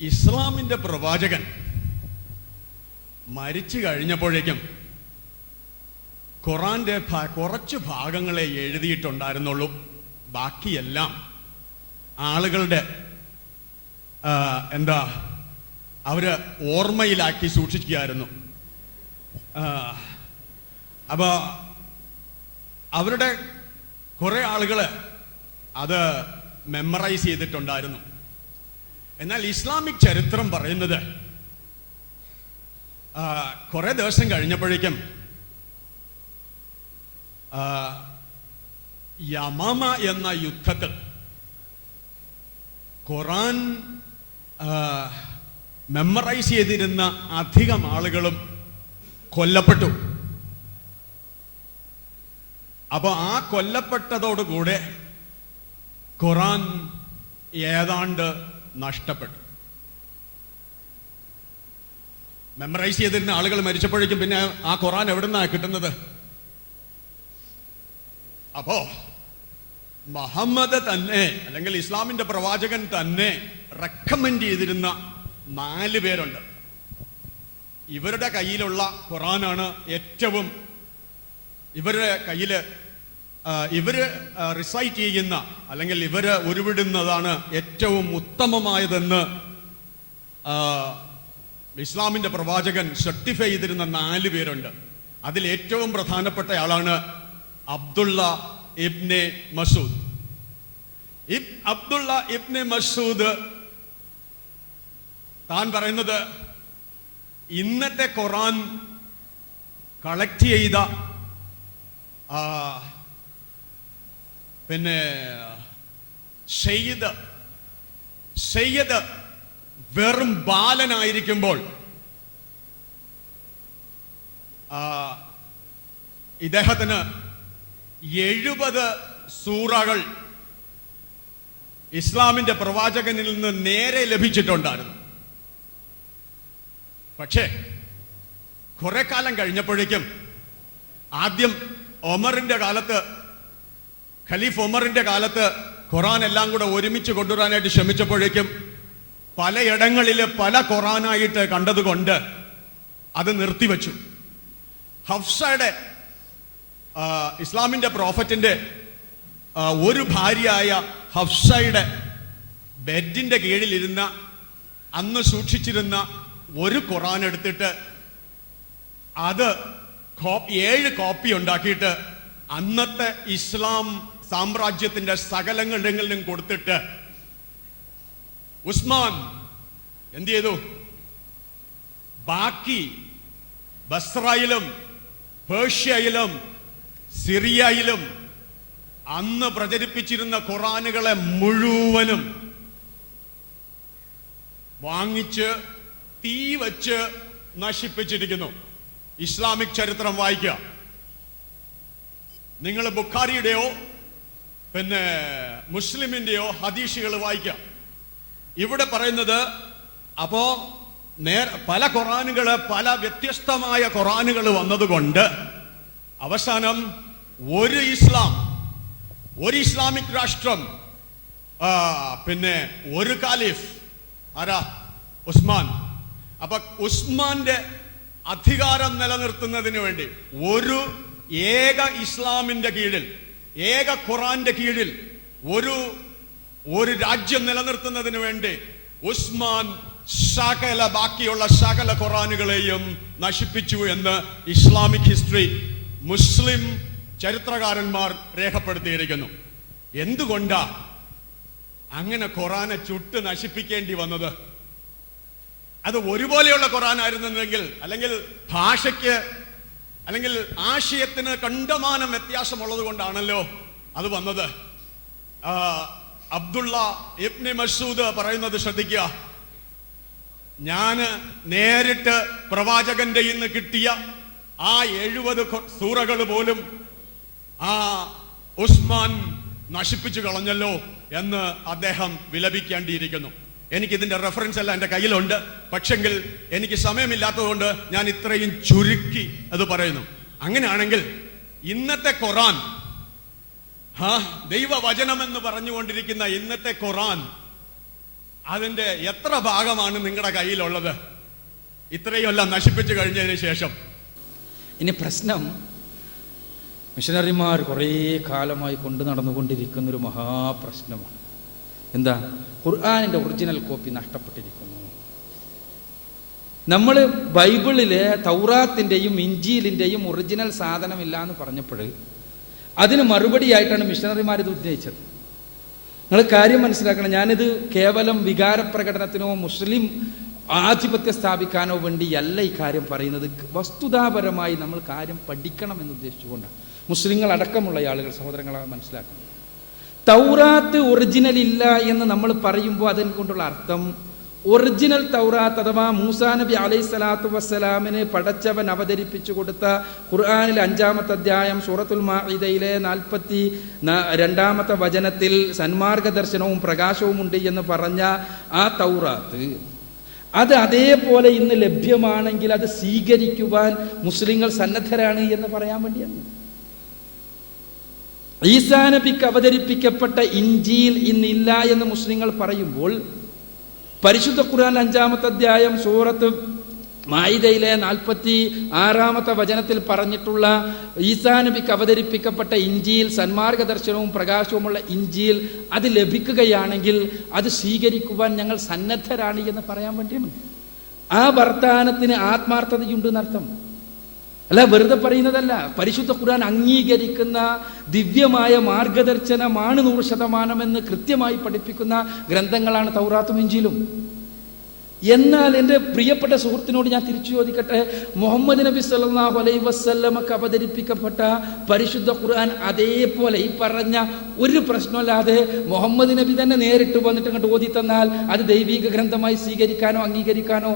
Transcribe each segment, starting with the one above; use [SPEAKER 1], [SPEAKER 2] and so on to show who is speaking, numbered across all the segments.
[SPEAKER 1] ഇസ്ലാമിന്റെ പ്രവാചകൻ മരിച്ചു കഴിഞ്ഞപ്പോഴേക്കും ഖുറാന്റെ കുറച്ച് ഭാഗങ്ങളെ എഴുതിയിട്ടുണ്ടായിരുന്നുള്ളൂ. ബാക്കിയെല്ലാം ആളുകളുടെ എന്താ അവർ ഓർമ്മയിലാക്കി സൂക്ഷിക്കുകയായിരുന്നു. അപ്പോൾ അവരുടെ കുറേ ആളുകൾ അത് മെമ്മറൈസ് ചെയ്തിട്ടുണ്ടായിരുന്നു. എന്നാൽ ഇസ്ലാമിക് ചരിത്രം പറയുന്നത് കുറെ ദിവസം കഴിഞ്ഞപ്പോഴേക്കും യമാമ എന്ന യുദ്ധത്തിൽ ഖുറാൻ മെമ്മറൈസ് ചെയ്തിരുന്ന അധികം ആളുകളും കൊല്ലപ്പെട്ടു. അപ്പൊ ആ കൊല്ലപ്പെട്ടതോടുകൂടെ ഖുറാൻ ഏതാണ്ട് നഷ്ടപ്പെട്ടു. മെമ്മറൈസ് ചെയ്തിരുന്ന ആളുകൾ മരിച്ചപ്പോഴേക്കും പിന്നെ ആ ഖുറാൻ എവിടെ നിന്നാണ് കിട്ടുന്നത്? അപ്പോ മുഹമ്മദ് തന്നെ അല്ലെങ്കിൽ ഇസ്ലാമിന്റെ പ്രവാചകൻ തന്നെ റെക്കമെൻഡ് ചെയ്തിരുന്ന നാല് പേരുണ്ട്. ഇവരുടെ കയ്യിലുള്ള ഖുറാനാണ് ഏറ്റവും ഇവരുടെ കയ്യിൽ ആ, ഇവർ റിസൈറ്റ് ചെയ്യുന്ന അല്ലെങ്കിൽ ഇവർ ഉരുവിടുന്നതാണ് ഏറ്റവും ഉത്തമമായതെന്ന് ഇസ്ലാമിന്റെ പ്രവാചകൻ സർട്ടിഫൈ ചെയ്തിരുന്ന നാല് പേരുണ്ട്. അതിൽ ഏറ്റവും പ്രധാനപ്പെട്ട ആളാണ് അബ്ദുള്ള ഇബ്നെ മസൂദ്. ഇബ് അബ്ദുള്ള ഇബ്നെ മസൂദ് താൻ പറയുന്നത് ഇന്നത്തെ ഖുറാൻ കളക്ട് ചെയ്ത പിന്നെ ഷെയ്ദ് ഷെയ്ദ് വെറും ബാലനായിരിക്കുമ്പോൾ ഇദ്ദേഹത്തിന് എഴുപത് സൂറകൾ ഇസ്ലാമിന്റെ പ്രവാചകനിൽ നിന്ന് നേരെ ലഭിച്ചിട്ടുണ്ടായിരുന്നു. പക്ഷേ കുറെ കാലം കഴിഞ്ഞപ്പോഴേക്കും ആദ്യം ഒമറിന്റെ കാലത്ത് ഖലീഫ് ഉമറിന്റെ കാലത്ത് ഖുറാൻ എല്ലാം കൂടെ ഒരുമിച്ച് കൊണ്ടുവരാനായിട്ട് ശ്രമിച്ചപ്പോഴേക്കും പലയിടങ്ങളിൽ പല ഖുറാനായിട്ട് കണ്ടതുകൊണ്ട് അത് നിർത്തിവെച്ചു. ഹഫ്സയുടെ ഇസ്ലാമിന്റെ പ്രോഫറ്റിന്റെ ഒരു ഭാര്യയായ ഹഫ്സയുടെ ബെഡിന്റെ കീഴിലിരുന്ന അന്ന് സൂക്ഷിച്ചിരുന്ന ഒരു ഖുറാൻ എടുത്തിട്ട് അത് ഏഴ് കോപ്പി ഉണ്ടാക്കിയിട്ട് അന്നത്തെ ഇസ്ലാം സാമ്രാജ്യത്തിന്റെ സകലങ്ങളിലും കൊടുത്തിട്ട് ഉസ്മാൻ എന്ത് ചെയ്തു? ബാക്കി ബസ്രയിലും പേർഷ്യയിലും സിറിയയിലും അന്ന് പ്രചരിപ്പിച്ചിരുന്ന ഖുറാനുകളെ മുഴുവനും വാങ്ങിച്ച് തീ വച്ച് നശിപ്പിച്ചിരിക്കുന്നു. ഇസ്ലാമിക് ചരിത്രം വായിക്കുക. നിങ്ങൾ ബുഖാരിയുടെയോ പിന്നെ മുസ്ലിമിന്റെയോ ഹദീഷുകൾ വായിക്കാം. ഇവിടെ പറയുന്നത് അപ്പോ നേർ പല ഖുറാനുകൾ പല വ്യത്യസ്തമായ ഖുറാനുകൾ വന്നതുകൊണ്ട് അവസാനം ഒരു ഇസ്ലാം ഒരു ഇസ്ലാമിക് രാഷ്ട്രം പിന്നെ ഒരു കാലിഫ് ആരാ? ഉസ്മാൻ. അപ്പൊ ഉസ്മാന്റെ അധികാരം നിലനിർത്തുന്നതിന് വേണ്ടി ഒരു ഏക ഇസ്ലാമിന്റെ കീഴിൽ ഏക ഖുറാന്റെ കീഴിൽ ഒരു ഒരു രാജ്യം നിലനിർത്തുന്നതിന് വേണ്ടി ഉസ്മാൻ സകല ബാക്കിയുള്ള സകല ഖുറാനുകളെയും നശിപ്പിച്ചു എന്ന് ഇസ്ലാമിക് ഹിസ്റ്ററി മുസ്ലിം ചരിത്രകാരന്മാർ രേഖപ്പെടുത്തിയിരിക്കുന്നു. എന്തുകൊണ്ടാ അങ്ങനെ ഖുറാനെ ചുട്ട് നശിപ്പിക്കേണ്ടി വന്നത്? അത് ഒരുപോലെയുള്ള ഖുറാനായിരുന്നെങ്കിൽ അല്ലെങ്കിൽ ഭാഷയ്ക്ക് അല്ലെങ്കിൽ ആശയത്തിന് കണ്ടമാനം വ്യത്യാസമുള്ളത് കൊണ്ടാണല്ലോ അത് വന്നത്. അബ്ദുള്ള ഇബ്നെ മസൂദ് പറയുന്നത് ശ്രദ്ധിക്കുക. ഞാൻ നേരിട്ട് പ്രവാചകന്റെ ഇന്ന് കിട്ടിയ ആ എഴുപത് സൂറകൾ പോലും ആ ഉസ്മാൻ നശിപ്പിച്ചു കളഞ്ഞല്ലോ എന്ന് അദ്ദേഹം വിലപിക്കേണ്ടിയിരിക്കുന്നു. എനിക്ക് ഇതിന്റെ റെഫറൻസ് എല്ലാം എന്റെ കയ്യിലുണ്ട്. പക്ഷെങ്കിൽ എനിക്ക് സമയമില്ലാത്തതുകൊണ്ട് ഞാൻ ഇത്രയും ചുരുക്കി അത് പറയുന്നു. അങ്ങനെയാണെങ്കിൽ ഇന്നത്തെ ഖുറാൻ ഹാ ദൈവവചനം എന്ന് പറഞ്ഞുകൊണ്ടിരിക്കുന്ന ഇന്നത്തെ ഖുറാൻ അതിന്റെ എത്ര ഭാഗമാണ് നിങ്ങളുടെ കയ്യിലുള്ളത്? ഇത്രയും എല്ലാം നശിപ്പിച്ചു കഴിഞ്ഞതിന് ശേഷം.
[SPEAKER 2] ഇനി പ്രശ്നം മിഷനറിമാർ കുറേ കാലമായി കൊണ്ടു നടന്നുകൊണ്ടിരിക്കുന്ന ഒരു മഹാപ്രശ്നമാണ്. എന്താ? ഖുർആാനിന്റെ ഒറിജിനൽ കോപ്പി നഷ്ടപ്പെട്ടിരിക്കുന്നു. നമ്മൾ ബൈബിളിലെ തൗറാത്തിന്റെയും ഇഞ്ചിയിലിന്റെയും ഒറിജിനൽ സാധനമില്ല എന്ന് പറഞ്ഞപ്പോൾ അതിന് മറുപടിയായിട്ടാണ് മിഷനറിമാർ ഇത് ഉദ്ദേശിച്ചത്. നിങ്ങൾ കാര്യം മനസ്സിലാക്കണം. ഞാനിത് കേവലം വികാരപ്രകടനത്തിനോ മുസ്ലിം ആധിപത്യം സ്ഥാപിക്കാനോ വേണ്ടിയല്ല ഈ കാര്യം പറയുന്നത്. വസ്തുതാപരമായി നമ്മൾ കാര്യം പഠിക്കണം എന്ന് ഉദ്ദേശിച്ചുകൊണ്ടാണ്. മുസ്ലിങ്ങൾ അടക്കമുള്ള ആളുകൾ സഹോദരങ്ങളെ മനസ്സിലാക്കണം. തൗറാത്ത് ഒറിജിനൽ ഇല്ല എന്ന് നമ്മൾ പറയുമ്പോൾ അതിനെ കൊണ്ടുള്ള അർത്ഥം ഒറിജിനൽ തൗറാത്ത് അഥവാ മൂസാ നബി അലൈഹി സ്വലാത്തു വസ്സലാമിന് പടച്ചവൻ അവതരിപ്പിച്ചു കൊടുത്ത ഖുർആാനിലെ അഞ്ചാമത്തെ അധ്യായം സൂറത്തുൽ മാഇദയിലെ നാൽപ്പത്തി രണ്ടാമത്തെ വചനത്തിൽ സന്മാർഗ ദർശനവും പ്രകാശവും ഉണ്ട് എന്ന് പറഞ്ഞ ആ തൗറാത്ത് അത് അതേപോലെ ഇന്ന് ലഭ്യമാണെങ്കിൽ അത് സ്വീകരിക്കുവാൻ മുസ്ലിങ്ങൾ സന്നദ്ധരാണ് എന്ന് പറയാൻ വേണ്ടിയാണ്. ഈസാ നബിക്ക് അവതരിപ്പിക്കപ്പെട്ട ഇഞ്ചിയിൽ ഇന്നില്ല എന്ന് മുസ്ലിങ്ങൾ പറയുമ്പോൾ പരിശുദ്ധ ഖുർആൻ അഞ്ചാമത്തെ അധ്യായം സൂറത്ത് മായിദയിലെ നാൽപ്പത്തി ആറാമത്തെ വചനത്തിൽ പറഞ്ഞിട്ടുള്ള ഈസാ നബിക്ക് അവതരിപ്പിക്കപ്പെട്ട ഇഞ്ചിയിൽ സന്മാർഗ ദർശനവും പ്രകാശവുമുള്ള ഇഞ്ചിയിൽ അത് ലഭിക്കുകയാണെങ്കിൽ അത് സ്വീകരിക്കുവാൻ ഞങ്ങൾ സന്നദ്ധരാണ് എന്ന് പറയാൻ വേണ്ടിയാണ് ആ വർത്താനത്തിന് ആത്മാർത്ഥതയുണ്ട് എന്നർത്ഥം. അല്ല വെറുതെ പറയുന്നതല്ല. പരിശുദ്ധ ഖുർആൻ അംഗീകരിക്കുന്ന ദിവ്യമായ മാർഗദർശനമാണ് നൂറ് ശതമാനമെന്ന് കൃത്യമായി പഠിപ്പിക്കുന്ന ഗ്രന്ഥങ്ങളാണ് തൗറാത്തും ഇഞ്ചിയിലും എന്നാൽ എന്റെ പ്രിയപ്പെട്ട സുഹൃത്തിനോട് ഞാൻ തിരിച്ചു ചോദിക്കട്ടെ? മുഹമ്മദ് നബി സല്ലാഹു അലൈ വസ്ല്ലമക്ക് അവതരിപ്പിക്കപ്പെട്ട പരിശുദ്ധ ഖുർആൻ അതേപോലെ ഈ പറഞ്ഞ ഒരു പ്രശ്നമല്ലാതെ മുഹമ്മദ് നബി തന്നെ നേരിട്ട് വന്നിട്ട് അങ്ങോട്ട് ഓതി തന്നാൽ അത് ദൈവിക ഗ്രന്ഥമായി സ്വീകരിക്കാനോ അംഗീകരിക്കാനോ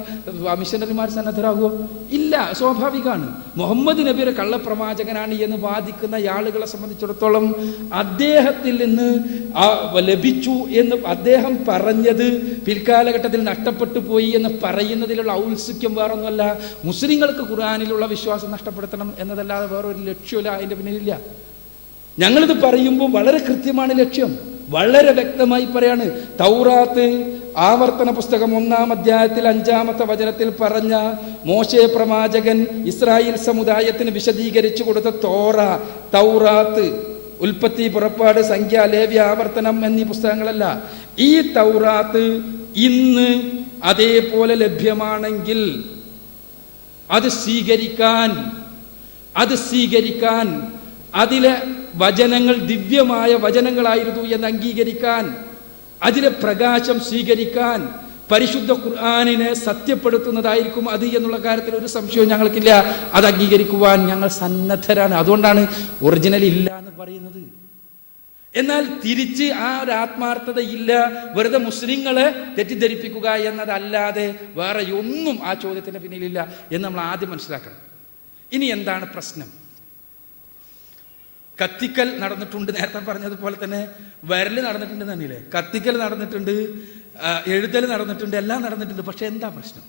[SPEAKER 2] മിഷനറിമാർ സന്നദ്ധരാകുമോ ഇല്ല സ്വാഭാവികമാണ്. മുഹമ്മദ് നബി ഒരു കള്ളപ്രവാചകനാണ് എന്ന് വാദിക്കുന്ന ആളുകളെ സംബന്ധിച്ചിടത്തോളം അദ്ദേഹത്തിൽ നിന്ന് ലഭിച്ചു എന്ന് അദ്ദേഹം പറഞ്ഞത് പിൽക്കാലഘട്ടത്തിൽ നഷ്ടപ്പെട്ടു പോയി. എന്ന് പറയുന്നതിലുള്ള ഔത്സുക്യം വേറൊന്നുമല്ല. മുസ്ലിങ്ങൾക്ക് ഖുർആാനിലുള്ള വിശ്വാസം നഷ്ടപ്പെടുത്തണം എന്നതല്ലാതെ വേറൊരു ലക്ഷ്യമില്ല അതിന്റെ പിന്നിലില്ല. ഞങ്ങളിത് പറയുമ്പോൾ വളരെ കൃത്യമാണ് ലക്ഷ്യം. വളരെ വ്യക്തമായി പറയാണ്. തൗറാത്ത് ആവർത്തന പുസ്തകം ഒന്നാം അധ്യായത്തിൽ അഞ്ചാമത്തെ വചനത്തിൽ പറഞ്ഞ മോശെ പ്രവാചകൻ ഇസ്രായേൽ സമുദായത്തിന് വിശദീകരിച്ചു കൊടുത്ത തോറ തൗറാത്ത് ഉൽപ്പത്തി പുറപ്പാട് സംഖ്യ ലേവ്യ ആവർത്തനം എന്നീ പുസ്തകങ്ങളല്ല. ഈ തൗറാത്ത് ഇന്ന് അതേപോലെ ലഭ്യമാണെങ്കിൽ അത് സ്വീകരിക്കാൻ അത് സ്വീകരിക്കാൻ അതിലെ വചനങ്ങൾ ദിവ്യമായ വചനങ്ങളായിരുന്നു എന്ന് അംഗീകരിക്കാൻ അതിലെ പ്രകാശം സ്വീകരിക്കാൻ പരിശുദ്ധ ഖുർആാനിനെ സത്യപ്പെടുത്തുന്നതായിരിക്കും അത് എന്നുള്ള കാര്യത്തിൽ ഒരു സംശയവും ഞങ്ങൾക്കില്ല. അത് അംഗീകരിക്കുവാൻ ഞങ്ങൾ സന്നദ്ധരാണ്. അതുകൊണ്ടാണ് ഒറിജിനൽ ഇല്ല എന്ന് പറയുന്നത്. എന്നാൽ തിരിച്ച് ആ ഒരു ആത്മാർത്ഥത ഇല്ല വെറുതെ മുസ്ലിങ്ങളെ തെറ്റിദ്ധരിപ്പിക്കുക എന്നതല്ലാതെ വേറെ ഒന്നും ആ ചോദ്യത്തിന് പിന്നിലില്ല എന്ന് നമ്മൾ ആദ്യം മനസ്സിലാക്കണം. ഇനി എന്താണ് പ്രശ്നം? കത്തിക്കൽ നടന്നിട്ടുണ്ട് നേരത്തെ പറഞ്ഞതുപോലെ തന്നെ വരൽ നടന്നിട്ടുണ്ട് തന്നെയില്ലേ കത്തിക്കൽ നടന്നിട്ടുണ്ട് എഴുതൽ നടന്നിട്ടുണ്ട് എല്ലാം നടന്നിട്ടുണ്ട്. പക്ഷെ എന്താ പ്രശ്നം?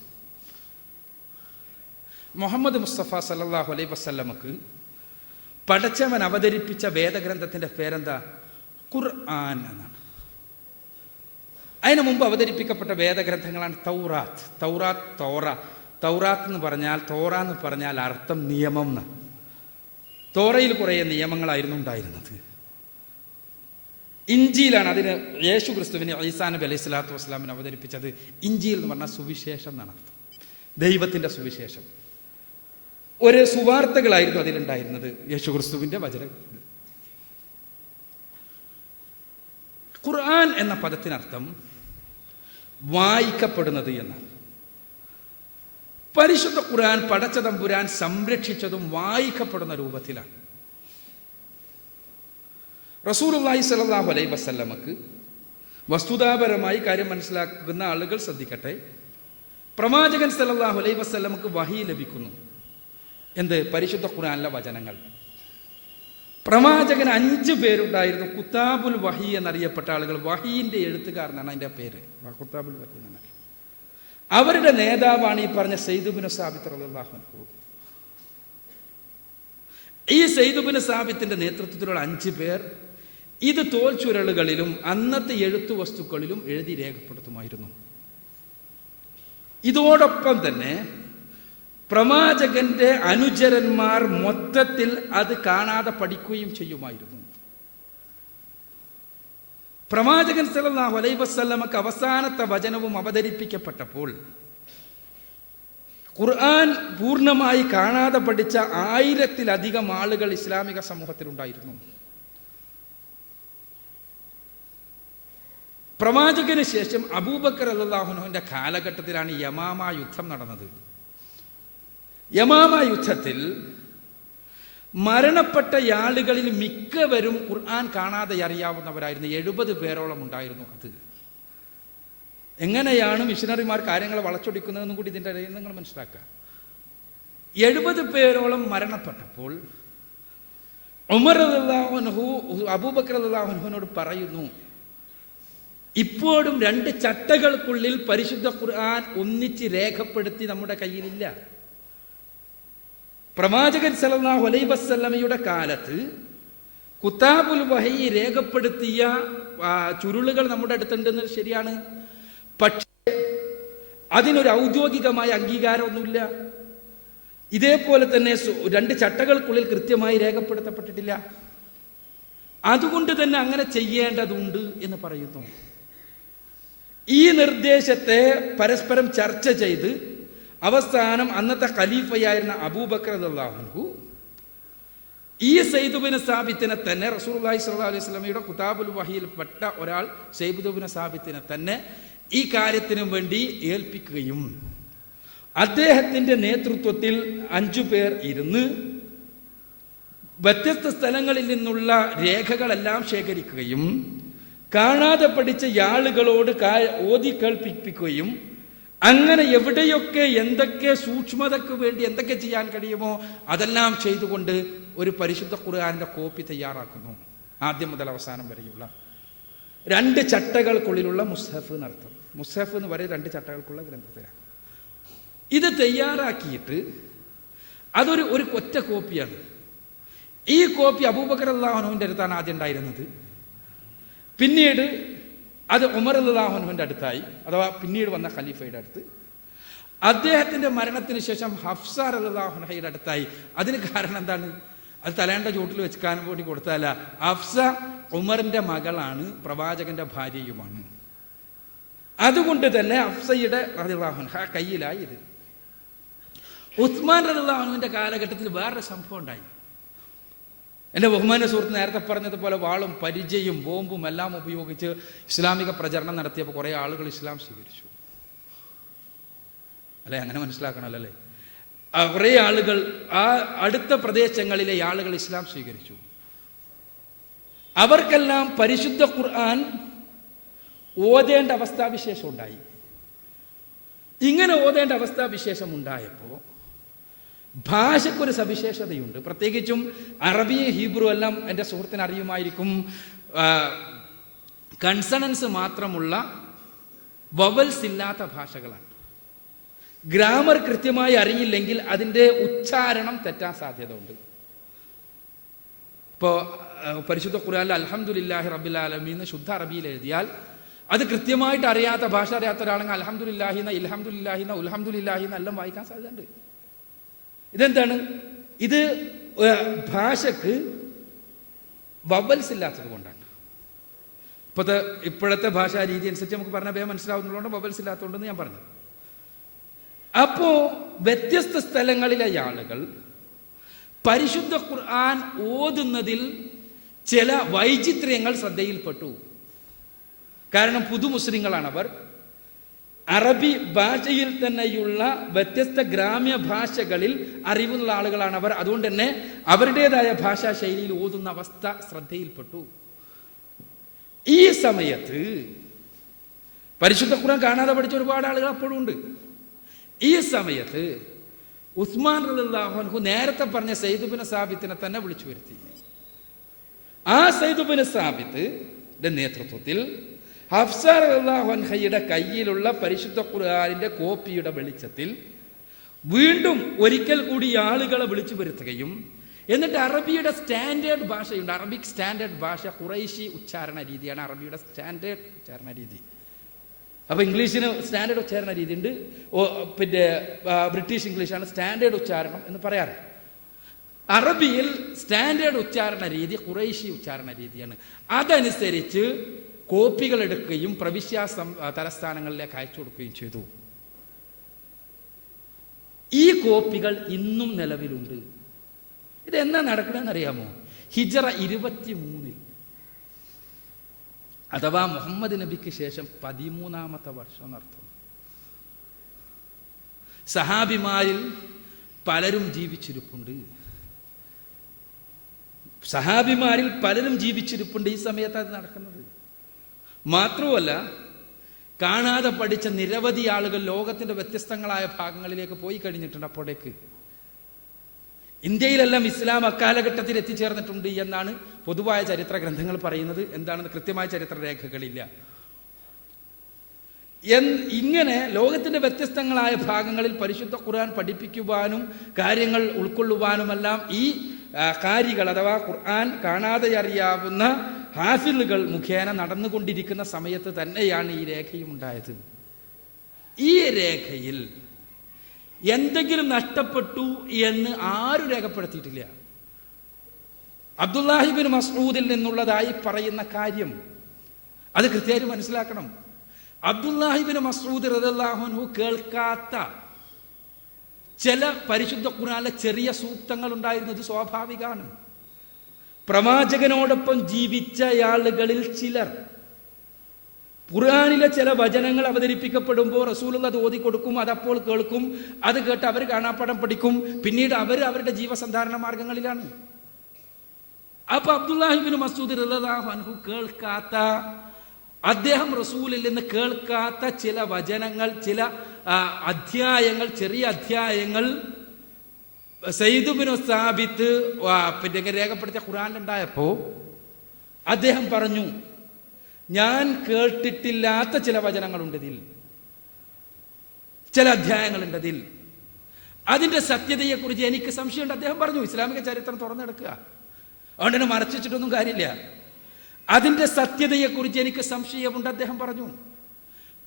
[SPEAKER 2] മുഹമ്മദ് മുസ്തഫ സല്ലാഹു അലൈഹി വസല്ലമക്ക് പടച്ചവൻ അവതരിപ്പിച്ച വേദഗ്രന്ഥത്തിന്റെ പേരെന്താ? ഖുർആൻ എന്നാണ്. അതിനു മുമ്പ് അവതരിപ്പിക്കപ്പെട്ട വേദഗ്രന്ഥങ്ങളാണ് തൗറാത്ത്. തൗറാത്ത് തോറ. തൗറാത്ത് എന്ന് പറഞ്ഞാൽ തോറ എന്ന് പറഞ്ഞാൽ അർത്ഥം നിയമം എന്ന് തോറയിൽ കുറേ നിയമങ്ങളായിരുന്നു ഉണ്ടായിരുന്നത്. ഇഞ്ചിയിലാണ് അതിന് യേശു ക്രിസ്തുവിനെ ഈസാ നബി അലൈഹി സ്വലാത്തു വസ്സലാമിന് അവതരിപ്പിച്ചത്. ഇഞ്ചിയിൽ എന്ന് പറഞ്ഞാൽ സുവിശേഷം എന്നാണ് അർത്ഥം. ദൈവത്തിന്റെ സുവിശേഷം. ഒരു സുവാർത്തകളായിരുന്നു അതിലുണ്ടായിരുന്നത്. യേശു ക്രിസ്തുവിന്റെ വചന ഖുർആൻ എന്ന പദത്തിനർത്ഥം വായിക്കപ്പെടുന്നത് എന്നാണ്. പരിശുദ്ധ ഖുർആൻ പടച്ചതമ്പുരാൻ സംരക്ഷിച്ചതും വായിക്കപ്പെടുന്ന രൂപത്തിലാണ്. റസൂലുള്ളാഹി സ്വല്ലല്ലാഹു അലൈ വസല്ലമക്ക് വസ്തുതാപരമായി കാര്യം മനസ്സിലാക്കുന്ന ആളുകൾ ശ്രദ്ധിക്കട്ടെ. പ്രവാചകൻ സല്ലല്ലാഹു അലൈ വസല്ലമക്ക് വഹി ലഭിക്കുന്നു. എന്ത്? പരിശുദ്ധ ഖുർആനിലെ വചനങ്ങൾ. പ്രവാചകൻ അഞ്ച് പേരുണ്ടായിരുന്നു. കുത്താബുൽ വഹി എന്നറിയപ്പെട്ട ആളുകൾ. വഹീന്റെ എഴുത്തുകാരനാണ് അതിന്റെ പേര്. കുത്താബുൽ വഹി എന്നാണ്. അവരുടെ നേതാവാണ് ഈ പറഞ്ഞ സെയ്ദുബിന് സാബിത്ത് റളിയല്ലാഹു ഈ സെയ്ദുബിന് സാബിത്തിന്റെ നേതൃത്വത്തിലുള്ള അഞ്ച് പേർ ഇത് തോൽ ചുരളുകളിലും അന്നത്തെ എഴുത്തു വസ്തുക്കളിലും എഴുതി രേഖപ്പെടുത്തുമായിരുന്നു. ഇതോടൊപ്പം തന്നെ പ്രവാചകന്റെ അനുചരന്മാർ മൊത്തത്തിൽ അത് കാണാതെ പഠിക്കുകയും ചെയ്യുമായിരുന്നു. പ്രവാചകൻ സല്ലല്ലാഹു അലൈഹി വസല്ലമക്ക് അവസാനത്തെ വചനവും അവതരിപ്പിക്കപ്പെട്ടപ്പോൾ ഖുർആൻ പൂർണമായി കാണാതെ പഠിച്ച ആയിരത്തിലധികം ആളുകൾ ഇസ്ലാമിക സമൂഹത്തിലുണ്ടായിരുന്നു. പ്രവാചകന് ശേഷം അബൂബക്കർ അല്ലാഹുനുവിന്റെ കാലഘട്ടത്തിലാണ് യമാമ യുദ്ധം നടന്നത്. യമാമ യുദ്ധത്തിൽ മരണപ്പെട്ട ആളുകളിൽ മിക്കവരും ഖുർആൻ കാണാതെ അറിയാവുന്നവരായിരുന്നു. എഴുപത് പേരോളം ഉണ്ടായിരുന്നു അത്. എങ്ങനെയാണ് മിഷനറിമാർ കാര്യങ്ങൾ വളച്ചൊടിക്കുന്നതെന്നും കൂടി ഇതിന്റെ ഇടയിൽ നിങ്ങൾ മനസ്സിലാക്കുക. എഴുപത് പേരോളം മരണപ്പെട്ടപ്പോൾ ഉമർ അബൂബക്കർ അള്ളാഹുനഹുവിനോട് പറയുന്നു ഇപ്പോഴും രണ്ട് ചട്ടകൾക്കുള്ളിൽ പരിശുദ്ധ ഖുർആൻ ഒന്നിച്ച് രേഖപ്പെടുത്തി നമ്മുടെ കയ്യിലില്ല. പ്രവാചകൻ സല്ലല്ലാഹു അലൈഹി വസല്ലമയുടെ കാലത്ത് കുത്താബുൽ വഹി രേഖപ്പെടുത്തിയ ചുരുളുകൾ നമ്മുടെ അടുത്തുണ്ടെന്ന് ശരിയാണ്. പക്ഷേ അതിനൊരു ഔദ്യോഗികമായ അംഗീകാരമൊന്നുമില്ല. ഇതേപോലെ തന്നെ രണ്ട് ചട്ടകൾക്കുള്ളിൽ കൃത്യമായി രേഖപ്പെടുത്തപ്പെട്ടിട്ടില്ല. അതുകൊണ്ട് തന്നെ അങ്ങനെ ചെയ്യേണ്ടതുണ്ട് എന്ന് പറയുന്നു. ഈ നിർദ്ദേശത്തെ പരസ്പരം ചർച്ച ചെയ്ത് അവസാനം അന്നത്തെ ഖലീഫയായിരുന്ന അബൂബക്കർ അള്ളാഹു ഈ സൈദുബിന് സാബിത്തിനെ തന്നെ റസൂർലാഹി സ്വല്ലാ അലൈഹി സ്വലമയുടെ കുതാബുൽ വഹിയിൽപ്പെട്ട ഒരാൾ സൈബുദുബിന് സാബിത്തിനെ തന്നെ ഈ കാര്യത്തിനും വേണ്ടി ഏൽപ്പിക്കുകയും അദ്ദേഹത്തിന്റെ നേതൃത്വത്തിൽ അഞ്ചു പേർ ഇരുന്ന് വ്യത്യസ്ത സ്ഥലങ്ങളിൽ നിന്നുള്ള രേഖകളെല്ലാം ശേഖരിക്കുകയും കാണാതെ പഠിച്ച ആളുകളോട് ഓതി കേൾപ്പിപ്പിക്കുകയും അങ്ങനെ എവിടെയൊക്കെ എന്തൊക്കെ സൂക്ഷ്മതയ്ക്ക് വേണ്ടി എന്തൊക്കെ ചെയ്യാൻ കഴിയുമോ അതെല്ലാം ചെയ്തുകൊണ്ട് ഒരു പരിശുദ്ധ കുറുകാരന്റെ കോപ്പി തയ്യാറാക്കുന്നു. ആദ്യം മുതൽ അവസാനം വരെയുള്ള. രണ്ട് ചട്ടകൾക്കുള്ളിലുള്ള മുസ്ഹഫ് എന്നർത്ഥം മുസ്ഹഫ് എന്ന് പറയുന്നത് രണ്ട് ചട്ടകൾക്കുള്ള ഗ്രന്ഥത്തിലാണ്. ഇത് തയ്യാറാക്കിയിട്ട് അതൊരു ഒരു ഒറ്റ കോപ്പിയാണ്. ഈ കോപ്പി അബൂബക്കർ അള്ളാഹുനുവിന്റെ അടുത്താണ് ആദ്യം ഉണ്ടായിരുന്നത്. പിന്നീട് അത് ഉമർ അള്ളാഹുനുവിന്റെ അടുത്തായി അഥവാ പിന്നീട് വന്ന ഖലീഫയുടെ അടുത്ത്. അദ്ദേഹത്തിന്റെ മരണത്തിന് ശേഷം ഹഫ്സാർ അള്ളാഹുനഹയുടെ അടുത്തായി. അതിന് കാരണം എന്താണ്? അത് തലേണ്ട ചൂട്ടിൽ വെക്കാൻ വേണ്ടി കൊടുത്തതല്ല. ഹഫ്സ ഉമറിന്റെ മകളാണ് പ്രവാചകന്റെ ഭാര്യയുമാണ്. അതുകൊണ്ട് തന്നെ അഫ്സയുടെ റളിയല്ലാഹുൻഹ കയ്യിലായി ഇത്. ഉസ്മാൻ റളിയല്ലാഹുവിന്റെ കാലഘട്ടത്തിൽ വേറൊരു സംഭവം ഉണ്ടായി. എന്റെ ബഹുമാന സുഹൃത്ത് നേരത്തെ പറഞ്ഞതുപോലെ വാളും പരിചയും ബോംബും എല്ലാം ഉപയോഗിച്ച് ഇസ്ലാമിക പ്രചരണം നടത്തിയപ്പോൾ കുറേ ആളുകൾ ഇസ്ലാം സ്വീകരിച്ചു. അല്ലെ? അങ്ങനെ മനസ്സിലാക്കണമല്ലേ കുറേ ആളുകൾ ആ അടുത്ത പ്രദേശങ്ങളിലെ ആളുകൾ ഇസ്ലാം സ്വീകരിച്ചു. അവർക്കെല്ലാം പരിശുദ്ധ ഖുർആൻ ഓതേണ്ട അവസ്ഥാവിശേഷം ഉണ്ടായി. ഇങ്ങനെ ഓതേണ്ട അവസ്ഥാവിശേഷം ഉണ്ടായപ്പോൾ ഭാഷയ്ക്കൊരു സവിശേഷതയുണ്ട്. പ്രത്യേകിച്ചും അറബി ഹീബ്രു എല്ലാം എന്റെ സുഹൃത്തിന് അറിയുമായിരിക്കും. കൺസണൻസ് മാത്രമുള്ള വവൽസ് ഇല്ലാത്ത ഭാഷകളാണ്. ഗ്രാമർ കൃത്യമായി അറിയില്ലെങ്കിൽ അതിന്റെ ഉച്ചാരണം തെറ്റാൻ സാധ്യത ഉണ്ട് ഇപ്പോൾ പരിശുദ്ധ ഖുർആനിൽ അൽഹംദുലില്ലാഹി റബ്ബിൽ എന്ന് ശുദ്ധ അറബിയിൽ എഴുതിയാൽ അത് കൃത്യമായിട്ട് അറിയാത്ത ഭാഷ അറിയാത്ത ഒരാളെങ്കിൽ അൽഹംദുലില്ലാഹിന്ന എന്ന ഉൽഹംദുലില്ലാഹിന്ന എല്ലാം വായിക്കാൻ സാധ്യതയുണ്ട്. ഇതെന്താണ്? ഇത് ഭാഷക്ക് വവൽസ് ഇല്ലാത്തത് കൊണ്ടാണ്. ഇപ്പോഴത്തെ ഇപ്പോഴത്തെ ഭാഷാ രീതി അനുസരിച്ച് നമുക്ക് പറഞ്ഞ വേഗം മനസ്സിലാവുന്നതുകൊണ്ട് വവൽസ് ഇല്ലാത്തതുകൊണ്ടെന്ന് ഞാൻ പറഞ്ഞു അപ്പോ വ്യത്യസ്ത സ്ഥലങ്ങളിലെ ആളുകൾ പരിശുദ്ധ ഖുർആൻ ഓതുന്നതിൽ ചില വൈചിത്ര്യങ്ങൾ ശ്രദ്ധയിൽപ്പെട്ടു. കാരണം പുതുമുസ്ലിങ്ങളാണ് അവർ അറബി ഭാഷയിൽ തന്നെയുള്ള വ്യത്യസ്ത ഗ്രാമ്യ ഭാഷകളിൽ അറിവുള്ള ആളുകളാണ് അവർ. അതുകൊണ്ട് തന്നെ അവരുടേതായ ഭാഷാ ശൈലിയിൽ ഓതുന്ന അവസ്ഥ ശ്രദ്ധയിൽപ്പെട്ടു. ഈ സമയത്ത് പരിശുദ്ധ ഖുർആൻ കാണാതെ പഠിച്ച ഒരുപാട് ആളുകൾ അപ്പോഴും ഉണ്ട്. ഈ സമയത്ത് ഉസ്മാൻ റളിയല്ലാഹു നേരത്തെ പറഞ്ഞ സൈദുബിന് സാബിത്തിനെ തന്നെ വിളിച്ചു വരുത്തി. ആ സൈദുബിന് സാബിത്തിന്റെ നേതൃത്വത്തിൽ ഹഫ്സാർ അള്ളാഹുൻഹയുടെ കയ്യിലുള്ള പരിശുദ്ധ ഖുർആാനിന്റെ കോപ്പിയുടെ വെളിച്ചത്തിൽ വീണ്ടും ഒരിക്കൽ കൂടി ആളുകളെ വിളിച്ചു വരുത്തുകയും എന്നിട്ട് അറബിയുടെ സ്റ്റാൻഡേർഡ് ഭാഷയുണ്ട്. അറബിക് സ്റ്റാൻഡേർഡ് ഭാഷ ഖുറൈശി ഉച്ചാരണ രീതിയാണ്. അറബിയുടെ സ്റ്റാൻഡേർഡ് ഉച്ചാരണ രീതി. അപ്പോൾ ഇംഗ്ലീഷിന് സ്റ്റാൻഡേർഡ് ഉച്ചാരണ രീതി ഉണ്ട്. പിന്നെ ബ്രിട്ടീഷ് ഇംഗ്ലീഷാണ് സ്റ്റാൻഡേർഡ് ഉച്ചാരണം എന്ന് പറയാറ്. അറബിയിൽ സ്റ്റാൻഡേർഡ് ഉച്ചാരണ രീതി ഖുറൈശി ഉച്ചാരണ രീതിയാണ്. അതനുസരിച്ച് കോപ്പികൾ എടുക്കുകയും പ്രവിശ്യ തലസ്ഥാനങ്ങളിലേക്ക് അയച്ചു കൊടുക്കുകയും ചെയ്തു. ഈ കോപ്പികൾ ഇന്നും നിലവിലുണ്ട്. ഇത് എന്നാ നടക്കണമെന്ന് അറിയാമോ ഹിജറ ഇരുപത്തി മൂന്നിൽ അഥവാ മുഹമ്മദ് നബിക്ക് ശേഷം പതിമൂന്നാമത്തെ വർഷം നടത്തും സഹാബിമാരിൽ പലരും ജീവിച്ചിരിപ്പുണ്ട്. സഹാബിമാരിൽ പലരും ജീവിച്ചിരിപ്പുണ്ട്. ഈ സമയത്ത് അത് നടക്കുന്നത് മാത്രമല്ല കാണാതെ പഠിച്ച നിരവധി ആളുകൾ ലോകത്തിന്റെ വ്യത്യസ്തങ്ങളായ ഭാഗങ്ങളിലേക്ക് പോയി കഴിഞ്ഞിട്ടുണ്ട് അപ്പോഴേക്ക്. ഇന്ത്യയിലെല്ലാം ഇസ്ലാം അക്കാലഘട്ടത്തിൽ എത്തിച്ചേർന്നിട്ടുണ്ട് എന്നാണ് പൊതുവായ ചരിത്ര ഗ്രന്ഥങ്ങൾ പറയുന്നത്. എന്താണെന്ന് കൃത്യമായ ചരിത്ര രേഖകളില്ല. ഇങ്ങനെ ലോകത്തിന്റെ വ്യത്യസ്തങ്ങളായ ഭാഗങ്ങളിൽ പരിശുദ്ധ ഖുർആൻ പഠിപ്പിക്കുവാനും കാര്യങ്ങൾ ഉൾക്കൊള്ളുവാനുമെല്ലാം ഈ കാരികൾ അഥവാ ഖുർആൻ കാണാതെ അറിയാവുന്ന ഹാഫിലുകൾ മുഖേന നടന്നുകൊണ്ടിരിക്കുന്ന സമയത്ത് തന്നെയാണ് ഈ രേഖയും ഉണ്ടായത്. ഈ രേഖയിൽ എന്തെങ്കിലും നഷ്ടപ്പെട്ടു എന്ന് ആരും രേഖപ്പെടുത്തിയിട്ടില്ല. അബ്ദുല്ലാഹിബിൻ മസൂദിൽ നിന്നുള്ളതായി പറയുന്ന കാര്യം അത് കൃത്യമായി മനസ്സിലാക്കണം. അബ്ദുല്ലാഹിബിൻ മസൂദ് റദല്ലാഹുനു കേൾക്കാത്ത ചില പരിശുദ്ധ ഖുർആനിലെ ചെറിയ സൂക്തങ്ങൾ ഉണ്ടായിരുന്നത് സ്വാഭാവികമാണ്. പ്രവാചകനോടൊപ്പം ജീവിച്ച ആളുകളിൽ ചിലർ. ഖുർആാനിലെ ചില വചനങ്ങൾ അവതരിപ്പിക്കപ്പെടുമ്പോൾ റസൂലുള്ള അത് ഓതി കൊടുക്കും അതപ്പോൾ കേൾക്കും അത് കേട്ട് അവർ കാണാപ്പാടം പഠിക്കും. പിന്നീട് അവർ അവരുടെ ജീവസന്ധാരണ മാർഗങ്ങളിലാണ്. അപ്പൊ അബ്ദുല്ലാഹിബിൻ മസൂദ് അൻഹു കേൾക്കാത്ത അദ്ദേഹം റസൂലിൽ നിന്ന് കേൾക്കാത്ത ചില വചനങ്ങൾ ചില അധ്യായങ്ങൾ ചെറിയ അധ്യായങ്ങൾ സയ്യിദുബിനു സാബിത്ത് പിന്നെ രേഖപ്പെടുത്തിയ ഖുറാനിലുണ്ടായപ്പോ അദ്ദേഹം പറഞ്ഞു ഞാൻ കേട്ടിട്ടില്ലാത്ത ചില വചനങ്ങളുണ്ട് ഇതിൽ. ചില അധ്യായങ്ങളുണ്ട് ഇതിൽ. അതിന്റെ സത്യതയെക്കുറിച്ച് എനിക്ക് സംശയമുണ്ട്. അദ്ദേഹം പറഞ്ഞു ഇസ്ലാമിക ചരിത്രം തുറന്നെടുക്കുക. അതുകൊണ്ട് തന്നെ മറച്ചിട്ടൊന്നും കാര്യമില്ല. അതിന്റെ സത്യതയെക്കുറിച്ച് എനിക്ക് സംശയമുണ്ട് അദ്ദേഹം പറഞ്ഞു.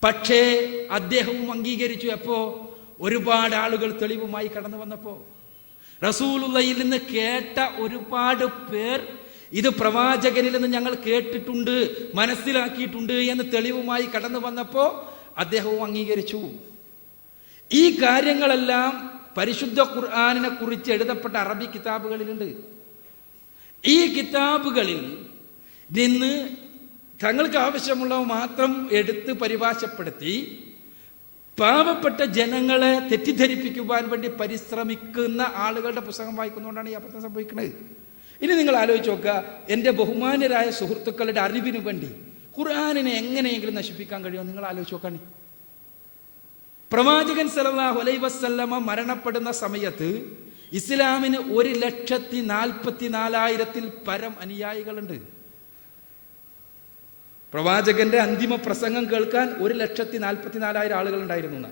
[SPEAKER 2] പക്ഷേ അദ്ദേഹവും അംഗീകരിച്ചു. എപ്പോ ഒരുപാട് ആളുകൾ തെളിവുമായി കടന്നു വന്നപ്പോ റസൂലുള്ളയിൽ നിന്ന് കേട്ട ഒരുപാട് പേർ ഇത് പ്രവാചകനിൽ നിന്ന് ഞങ്ങൾ കേട്ടിട്ടുണ്ട് മനസ്സിലാക്കിയിട്ടുണ്ട് എന്ന് തെളിവുമായി കടന്നു വന്നപ്പോൾ അദ്ദേഹവും അംഗീകരിച്ചു. ഈ കാര്യങ്ങളെല്ലാം പരിശുദ്ധ ഖുർആാനിനെ കുറിച്ച് എഴുതപ്പെട്ട അറബി കിതാബുകളിലുണ്ട്. ഈ കിതാബുകളിൽ നിന്ന് തങ്ങൾക്ക് ആവശ്യമുള്ളവ മാത്രം എടുത്ത് പരിഭാഷപ്പെടുത്തി പാവപ്പെട്ട ജനങ്ങളെ തെറ്റിദ്ധരിപ്പിക്കുവാൻ വേണ്ടി പരിശ്രമിക്കുന്ന ആളുകളുടെ പുസ്തകം വായിക്കുന്നതുകൊണ്ടാണ് ഈ അബദ്ധം സംഭവിക്കുന്നത്. ഇനി നിങ്ങൾ ആലോചിച്ച് നോക്കുക എന്റെ ബഹുമാന്യരായ സുഹൃത്തുക്കളുടെ അറിവിന് വേണ്ടി ഖുർആാനിനെ എങ്ങനെയെങ്കിലും നശിപ്പിക്കാൻ കഴിയുമോ? നിങ്ങൾ ആലോചിച്ച് നോക്കണേ. പ്രവാചകൻ സല്ലല്ലാഹു അലൈഹി വസല്ലമ മരണപ്പെടുന്ന സമയത്ത് ഇസ്ലാമിന് ഒരു ലക്ഷത്തി നാൽപ്പത്തി നാലായിരത്തിൽ പരം അനുയായികളുണ്ട്. പ്രവാചകന്റെ അന്തിമ പ്രസംഗം കേൾക്കാൻ ഒരു ലക്ഷത്തി നാൽപ്പത്തി നാലായിരം ആളുകൾ ഉണ്ടായിരുന്നു.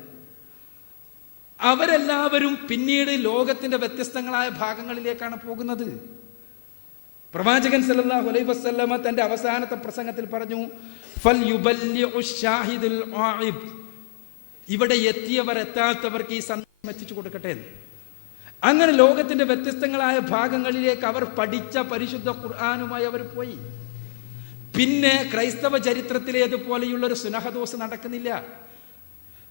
[SPEAKER 2] അവരെല്ലാവരും പിന്നീട് ലോകത്തിന്റെ വ്യത്യസ്തങ്ങളായ ഭാഗങ്ങളിലേക്കാണ് പോകുന്നത് പ്രവാചകൻ സല്ലല്ലാഹു അലൈഹി വസല്ലമ തന്റെ അവസാനത്തെ പ്രസംഗത്തിൽ പറഞ്ഞു ഫൽ ഇവിടെ എത്തിയവർ എത്താത്തവർക്ക് ഈ സന്ദേശം എത്തിച്ചു കൊടുക്കട്ടെ. അങ്ങനെ ലോകത്തിന്റെ വ്യത്യസ്തങ്ങളായ ഭാഗങ്ങളിലേക്ക് അവർ പഠിച്ച പരിശുദ്ധ ഖുർആാനുമായി അവർ പോയി പിന്നെ ക്രൈസ്തവ ചരിത്രത്തിലേതുപോലെയുള്ള ഒരു സുനഹദോസ് നടക്കുന്നില്ല.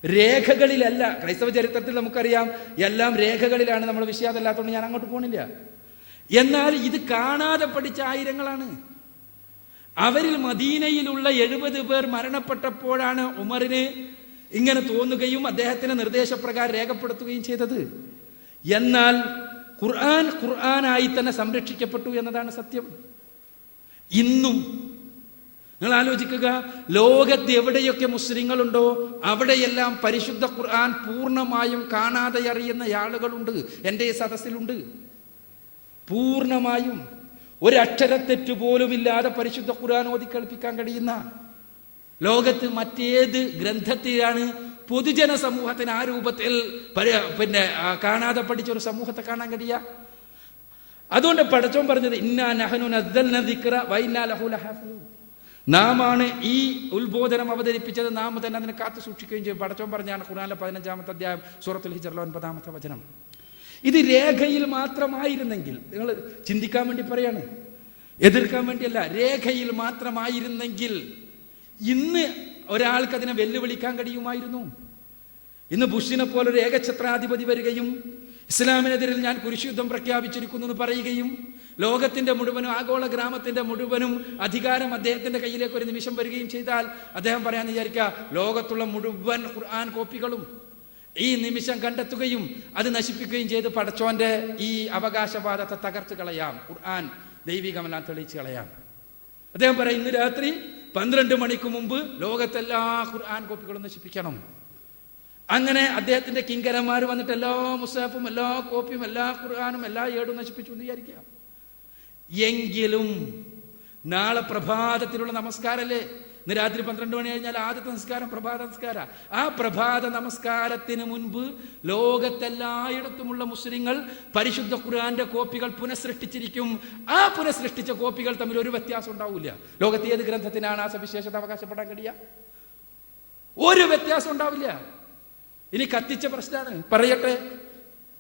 [SPEAKER 2] രേഖകളിലല്ല ക്രൈസ്തവ ചരിത്രത്തിൽ നമുക്കറിയാം എല്ലാം രേഖകളിലാണ് നമ്മൾ വിഷയാതല്ലാത്തതുകൊണ്ട് ഞാൻ അങ്ങോട്ട് പോണില്ല. എന്നാൽ ഇത് കാണാതെ പഠിച്ച ആയിരങ്ങളാണ്. അവരിൽ മദീനയിലുള്ള എഴുപത് പേർ മരണപ്പെട്ടപ്പോഴാണ് ഉമറിന് ഇങ്ങനെ തോന്നുകയും അദ്ദേഹത്തിന് നിർദ്ദേശപ്രകാരം രേഖപ്പെടുത്തുകയും ചെയ്തത്. എന്നാൽ ഖുർആൻ ഖുർആനായി തന്നെ സംരക്ഷിക്കപ്പെട്ടു എന്നതാണ് സത്യം. ഇന്നും നിങ്ങൾ ആലോചിക്കുക ലോകത്ത് എവിടെയൊക്കെ മുസ്ലിങ്ങളുണ്ടോ അവിടെയെല്ലാം പരിശുദ്ധ ഖുർആൻ പൂർണമായും കാണാതെ അറിയുന്ന ആളുകളുണ്ട് എന്റെ ഈ സദസ്സിലുണ്ട്. പൂർണമായും ഒരക്ഷരത്തെറ്റ് പോലും ഇല്ലാതെ പരിശുദ്ധ ഖുർആൻ ഓതി കേൾപ്പിക്കാൻ കഴിയുന്ന ലോകത്ത് മറ്റേത് ഗ്രന്ഥത്തിലാണ് പൊതുജന സമൂഹത്തിന് ആ രൂപത്തിൽ പിന്നെ കാണാതെ പഠിച്ച ഒരു സമൂഹത്തെ കാണാൻ കഴിയുക അതുകൊണ്ട് പഠിച്ചോൻ പറഞ്ഞത് ഇന്നാ നദ്ദൽ ദിക്റ വ ലഹു ലഹു ലഹാഫിളൂൻ. നാമാണ് ഈ ഉത്ബോധനം അവതരിപ്പിച്ചത്. നാം തന്നെ അതിനെ കാത്തു സൂക്ഷിക്കുകയും ചെയ്യും. പടച്ചോൻ പറഞ്ഞാണ് ഖുർആനിലെ പതിനഞ്ചാമത്തെ അധ്യായം സൂറത്തുൽ ഹിജറിലെ ഒൻപതാമത്തെ വചനം. ഇത് രേഖയിൽ മാത്രമായിരുന്നെങ്കിൽ നിങ്ങൾ ചിന്തിക്കാൻ വേണ്ടി പറയാണ്. എതിർക്കാൻ വേണ്ടിയല്ല രേഖയിൽ മാത്രമായിരുന്നെങ്കിൽ ഇന്ന് ഒരാൾക്ക് അതിനെ വെല്ലുവിളിക്കാൻ കഴിയുമായിരുന്നു. ഇന്ന് ബുഷിനെ പോലൊരു ഏകഛത്രാധിപതി വരികയും ഇസ്ലാമിനെതിരിൽ ഞാൻ കുരിശുദ്ധം പ്രഖ്യാപിച്ചിരിക്കുന്നു എന്ന് പറയുകയും ലോകത്തിന്റെ മുഴുവനും ആഗോള ഗ്രാമത്തിന്റെ മുഴുവനും അധികാരം അദ്ദേഹത്തിന്റെ കയ്യിലേക്ക് ഒരു നിമിഷം വരികയും ചെയ്താൽ അദ്ദേഹം പറയാന്ന് വിചാരിക്കുക ലോകത്തുള്ള മുഴുവൻ ഖുർആൻ കോപ്പികളും ഈ നിമിഷം കണ്ടെത്തുകയും അത് നശിപ്പിക്കുകയും ചെയ്ത് പടച്ചോന്റെ ഈ അവകാശവാദത്തെ തകർത്ത് കളയാം. ഖുർആൻ ദൈവികമെല്ലാം തെളിയിച്ച് കളയാം. അദ്ദേഹം പറയും ഇന്ന് രാത്രി പന്ത്രണ്ട് മണിക്ക് മുമ്പ് ലോകത്തെല്ലാ ഖുർആൻ കോപ്പികളും നശിപ്പിക്കണം. അങ്ങനെ അദ്ദേഹത്തിന്റെ കിങ്കരന്മാർ വന്നിട്ട് എല്ലാ മുസാഫും എല്ലാ കോപ്പിയും എല്ലാ ഖുർആാനും എല്ലാ ഏടും നശിപ്പിച്ചു എന്ന് വിചാരിക്കാം എങ്കിലും നാളെ പ്രഭാതത്തിലുള്ള നമസ്കാരല്ലേ? ഇന്ന് രാത്രി പന്ത്രണ്ട് മണി കഴിഞ്ഞാൽ ആദ്യത്തെ നമസ്കാരം പ്രഭാത നമസ്കാര. ആ പ്രഭാത നമസ്കാരത്തിന് മുൻപ് ലോകത്തെല്ലായിടത്തുമുള്ള മുസ്ലിങ്ങൾ പരിശുദ്ധ ഖുർആന്റെ കോപ്പികൾ പുനഃസൃഷ്ടിച്ചിരിക്കും. ആ പുനഃസൃഷ്ടിച്ച കോപ്പികൾ തമ്മിൽ ഒരു വ്യത്യാസം ഉണ്ടാവില്ല. ലോകത്തെ ഏത് ഗ്രന്ഥത്തിനാണ് ആ സവിശേഷത അവകാശപ്പെടാൻ കഴിയുക? ഒരു വ്യത്യാസം ഉണ്ടാവില്ല. ഇനി കത്തിച്ച പ്രശ്നമാണ് പറയട്ടെ.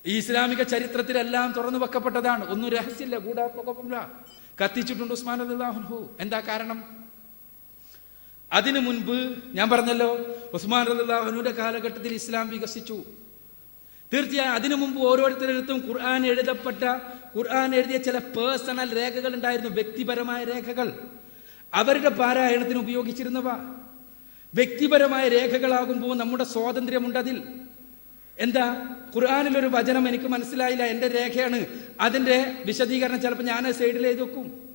[SPEAKER 2] ഈ ഇസ്ലാമിക ചരിത്രത്തിലെല്ലാം തുറന്നു വെക്കപ്പെട്ടതാണ്. ഒന്നും രഹസ്യമില്ല ഗൂഢാത്മകമില്ല കത്തിച്ചിട്ടുണ്ട് ഉസ്മാൻ അള്ളാഹുഹു എന്താ കാരണം? അതിനു മുൻപ് ഞാൻ പറഞ്ഞല്ലോ ഉസ്മാൻ അള്ളാഹുനുവിന്റെ കാലഘട്ടത്തിൽ ഇസ്ലാം വികസിച്ചു. തീർച്ചയായും അതിനു മുമ്പ് ഓരോരുത്തരെടുത്തും ഖുർആൻ എഴുതപ്പെട്ട ഖുർആൻ എഴുതിയ ചില പേഴ്സണൽ രേഖകൾ ഉണ്ടായിരുന്നു വ്യക്തിപരമായ രേഖകൾ. അവരുടെ പാരായണത്തിന് ഉപയോഗിച്ചിരുന്നവ. വ്യക്തിപരമായ രേഖകളാകുമ്പോൾ നമ്മുടെ സ്വാതന്ത്ര്യമുണ്ട് അതിൽ എന്താ? ഖുർആാനിലൊരു വചനം എനിക്ക് മനസ്സിലായില്ല. എന്റെ രേഖയാണ്. അതിന്റെ വിശദീകരണം ചിലപ്പോൾ ഞാൻ സൈഡിൽ എഴുതി വെക്കും.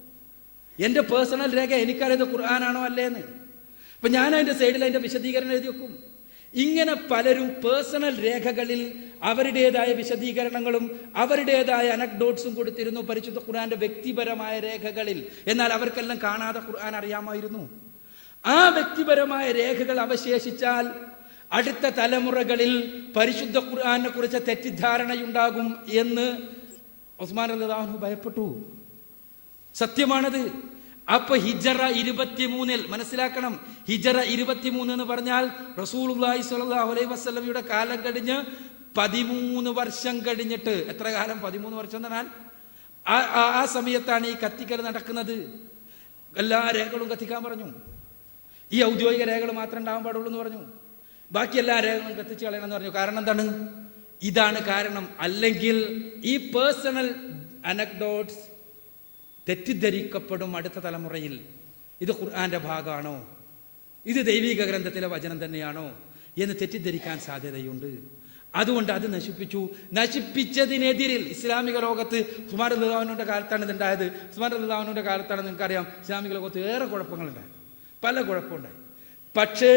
[SPEAKER 2] എന്റെ പേഴ്സണൽ രേഖ എനിക്കറിയത് ഖുർആാനാണോ അല്ലേന്ന്. അപ്പം ഞാൻ അതിന്റെ സൈഡിൽ അതിന്റെ വിശദീകരണം എഴുതി വെക്കും. ഇങ്ങനെ പലരും പേഴ്സണൽ രേഖകളിൽ അവരുടേതായ വിശദീകരണങ്ങളും അവരുടേതായ അനക്ഡോട്ട്സും കൊടുത്തിരുന്നു പരിശുദ്ധ ഖുർആാന്റെ വ്യക്തിപരമായ രേഖകളിൽ. എന്നാൽ അവർക്കെല്ലാം കാണാതെ ഖുർആൻ അറിയാമായിരുന്നു. ആ വ്യക്തിപരമായ രേഖകൾ അവശേഷിച്ചാൽ അടുത്ത തലമുറകളിൽ പരിശുദ്ധ ഖുർആാനെ കുറിച്ച് തെറ്റിദ്ധാരണയുണ്ടാകും എന്ന് ഉസ്മാൻ അള്ളാഹു ഭയപ്പെട്ടു. സത്യമാണത്. അപ്പൊ ഹിജറ ഇരുപത്തിമൂന്നിൽ മനസ്സിലാക്കണം ഹിജറ ഇരുപത്തിമൂന്ന് എന്ന് പറഞ്ഞാൽ സ്വല്ലല്ലാഹു അലൈഹി വസ്ലമിയുടെ കാലം കഴിഞ്ഞ് പതിമൂന്ന് വർഷം കഴിഞ്ഞിട്ട്. എത്ര കാലം? പതിമൂന്ന് വർഷം എന്ന് പറഞ്ഞാൽ ആ- സമയത്താണ് ഈ കത്തിക്കൽ നടക്കുന്നത്. എല്ലാ രേഖകളും കത്തിക്കാൻ പറഞ്ഞു. ഈ ഔദ്യോഗിക രേഖകൾ മാത്രം ഉണ്ടാവാൻ പാടുള്ളൂ എന്ന് പറഞ്ഞു. ബാക്കി എല്ലാ രേഖകളും കത്തിച്ച് കളയണം എന്ന് പറഞ്ഞു. കാരണം എന്താണ്? ഇതാണ് കാരണം. അല്ലെങ്കിൽ ഈ പേഴ്സണൽ അനക്ഡോട്ട്സ് തെറ്റിദ്ധരിക്കപ്പെടും അടുത്ത തലമുറയിൽ. ഇത് ഖുർആന്റെ ഭാഗമാണോ? ഇത് ദൈവിക ഗ്രന്ഥത്തിലെ വചനം തന്നെയാണോ? എന്ന് തെറ്റിദ്ധരിക്കാൻ സാധ്യതയുണ്ട്. അതുകൊണ്ട് അത് നശിപ്പിച്ചു. നശിപ്പിച്ചതിനെതിരിൽ ഇസ്ലാമിക ലോകത്ത് സുമാർ അള്ളാഹുവിന്റെ കാലത്താണ് ഇതുണ്ടായത്. സുമാർ അള്ളാഹുവിന്റെ കാലത്താണ് നിങ്ങൾക്കറിയാം ഇസ്ലാമിക ലോകത്ത് ഏറെ കുഴപ്പങ്ങളുണ്ടായി. പല കുഴപ്പമുണ്ടായി. പക്ഷേ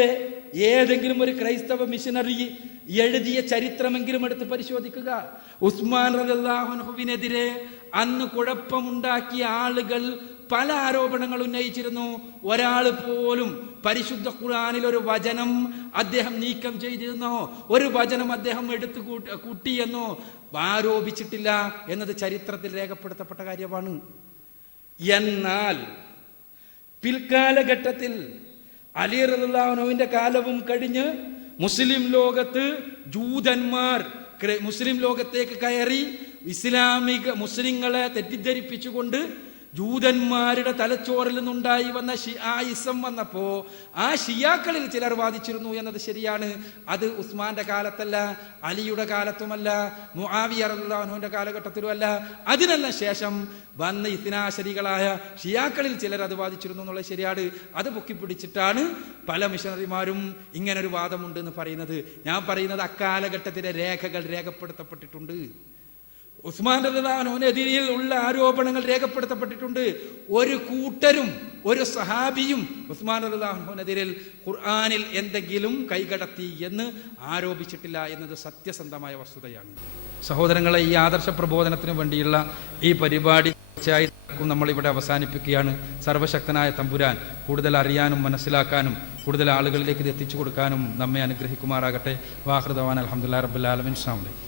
[SPEAKER 2] ഏതെങ്കിലും ഒരു ക്രൈസ്തവ മിഷനറി എഴുതിയ ചരിത്രമെങ്കിലും എടുത്ത് പരിശോധിക്കുക. ഉസ്മാൻ റലാഹുവിനെതിരെ അന്ന് കുഴപ്പമുണ്ടാക്കിയ ആളുകൾ പല ആരോപണങ്ങൾ ഉന്നയിച്ചിരുന്നു. ഒരാൾ പോലും പരിശുദ്ധ ഖുർആനിൽ ഒരു വചനം അദ്ദേഹം നീക്കം ചെയ്തിരുന്നോ. ഒരു വചനം അദ്ദേഹം എടുത്തു കൂട്ടി കൂട്ടിയെന്നോ ആരോപിച്ചിട്ടില്ല എന്നത് ചരിത്രത്തിൽ രേഖപ്പെടുത്തപ്പെട്ട കാര്യമാണ്. എന്നാൽ പിൽക്കാലഘട്ടത്തിൽ അലി റലാഹുവിന്റെ കാലവും കഴിഞ്ഞ് മുസ്ലിം ലോകത്ത് ജൂതന്മാർ മുസ്ലിം ലോകത്തേക്ക് കയറി ഇസ്ലാമിക മുസ്ലിങ്ങളെ തെറ്റിദ്ധരിപ്പിച്ചുകൊണ്ട് ജൂതന്മാരുടെ തലച്ചോറിൽ നിന്നുണ്ടായി വന്ന ഷിയായിസം വന്നപ്പോ ആ ഷിയാക്കളിൽ ചിലർ വാദിച്ചിരുന്നു എന്നത് ശരിയാണ്. അത് ഉസ്മാന്റെ കാലത്തല്ല അലിയുടെ കാലത്തുമല്ല മുആവിയ കാലഘട്ടത്തിലും അല്ല അതിനെല്ലാം ശേഷം വന്ന ഇത്തിനാശരികളായ ഷിയാക്കളിൽ ചിലർ അത് വാദിച്ചിരുന്നു എന്നുള്ളത് ശരിയാണ്. അത് പൊക്കിപ്പിടിച്ചിട്ടാണ് പല മിഷണറിമാരും ഇങ്ങനൊരു വാദമുണ്ട് എന്ന് പറയുന്നത്. ഞാൻ പറയുന്നത് അക്കാലഘട്ടത്തിലെ രേഖകൾ രേഖപ്പെടുത്തപ്പെട്ടിട്ടുണ്ട്. ഉസ്മാൻ റഹ്ലാനോനെതിരിൽ ഉള്ള ആരോപണങ്ങൾ രേഖപ്പെടുത്തപ്പെട്ടിട്ടുണ്ട്. ഒരു കൂട്ടരും ഒരു സഹാബിയും ഉസ്മാൻ റഹ്ലാനോനെതിരിൽ ഖുർആാനിൽ എന്തെങ്കിലും കൈകടത്തി എന്ന് ആരോപിച്ചിട്ടില്ല എന്നത് സത്യസന്ധമായ വസ്തുതയാണ്. സഹോദരങ്ങളെ ഈ ആദർശ പ്രബോധനത്തിന് വേണ്ടിയുള്ള ഈ പരിപാടി തീർച്ചയായും നമ്മൾ ഇവിടെ അവസാനിപ്പിക്കുകയാണ്. സർവശക്തനായ തമ്പുരാൻ കൂടുതൽ അറിയാനും മനസ്സിലാക്കാനും കൂടുതൽ ആളുകളിലേക്ക് ഇത് എത്തിച്ചു കൊടുക്കാനും നമ്മെ അനുഗ്രഹിക്കുമാറാകട്ടെ. വാഹൃദവാൻ അലഹമുല്ലാ റബ്ബുലാലമിൻ സ്ലാമലൈക്കും